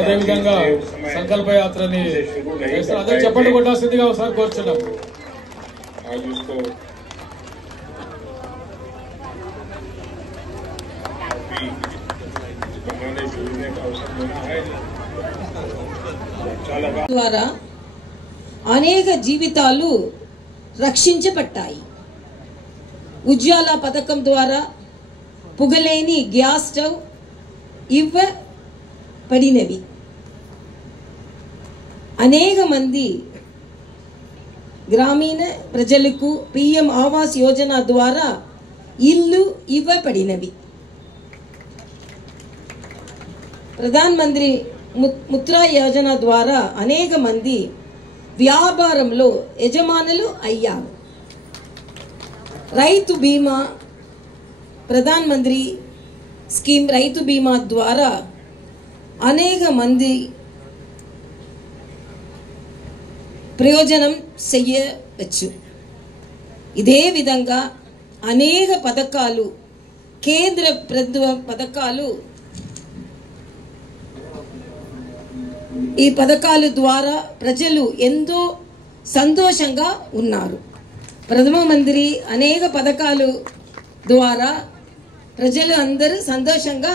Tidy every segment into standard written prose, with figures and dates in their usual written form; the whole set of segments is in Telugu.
అదేవిధంగా సంకల్ప యాత్రని చేస్తారు. అదే చెప్పండి కొట్టాల్సిందిగా ఒకసారి కోరుచున్నాం. ద్వారా అనేక జీవితాలు రక్షించబడ్డాయి. ఉజ్వాల పథకం ద్వారా పుగలేని గ్యాస్ స్టవ్ ఇవ్వబడినవి. అనేక మంది గ్రామీణ ప్రజలకు పిఎం ఆవాస్ యోజన ద్వారా ఇల్లు ఇవ్వబడినవి. ప్రధాన మంత్రి ముద్రా యోజన ద్వారా అనేక మంది వ్యాపారంలో యజమానులు అయ్యారు. రైతు బీమా ప్రధాన మంత్రి స్కీమ్ రైతు బీమా ద్వారా అనేక మంది ప్రయోజనం చేయవచ్చు. ఇదే విధంగా అనేక పథకాలు కేంద్ర ప్రభుత్వ పథకాలు ఈ పథకాల ద్వారా ప్రజలు ఎంతో సంతోషంగా ఉన్నారు. ప్రధానమంత్రి అనేక పథకాలు ద్వారా ప్రజలు అందరూ సంతోషంగా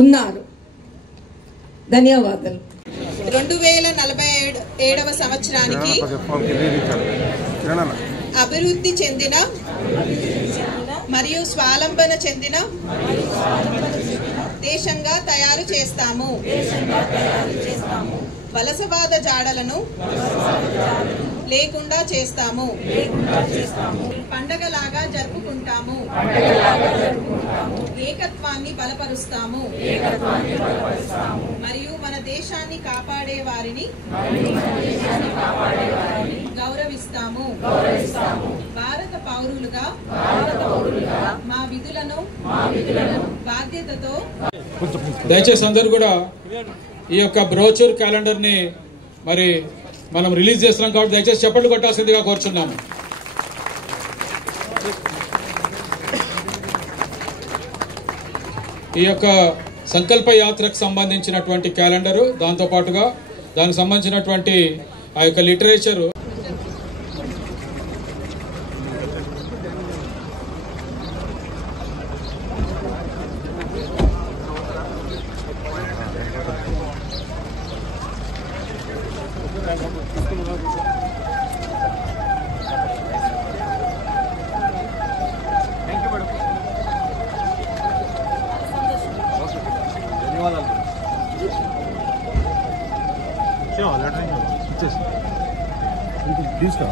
ఉన్నారు. ధన్యవాదాలు. 2047వ సంవత్సరానికి అభివృద్ధి చెందిన మరియు స్వావలంబన చెందిన దేశంగా తయారు చేస్తాము. వలసవాద జాడలను లేకుండా చేస్తాము. పండగలాగా జరుపుకుంటాము. ఏకత్వాన్ని బలపరుస్తాము. మరియు మన దేశాన్ని కాపాడే వారిని గౌరవిస్తాము. భారత పౌరులుగా మా విధులను బాధ్యతతో దయచేసి అందరూ కూడా ఈ యొక్క బ్రోచర్ క్యాలెండర్ ని మరి మనం రిలీజ్ చేస్తున్నాం కాబట్టి దయచేసి చప్పట్లు కొట్టాల్సిందిగా కోరుచున్నాము. ఈ యొక్క సంకల్ప యాత్రకు సంబంధించినటువంటి క్యాలెండరు, దాంతో పాటుగా దానికి సంబంధించినటువంటి ఆ యొక్క లిటరేచరు తీసుకో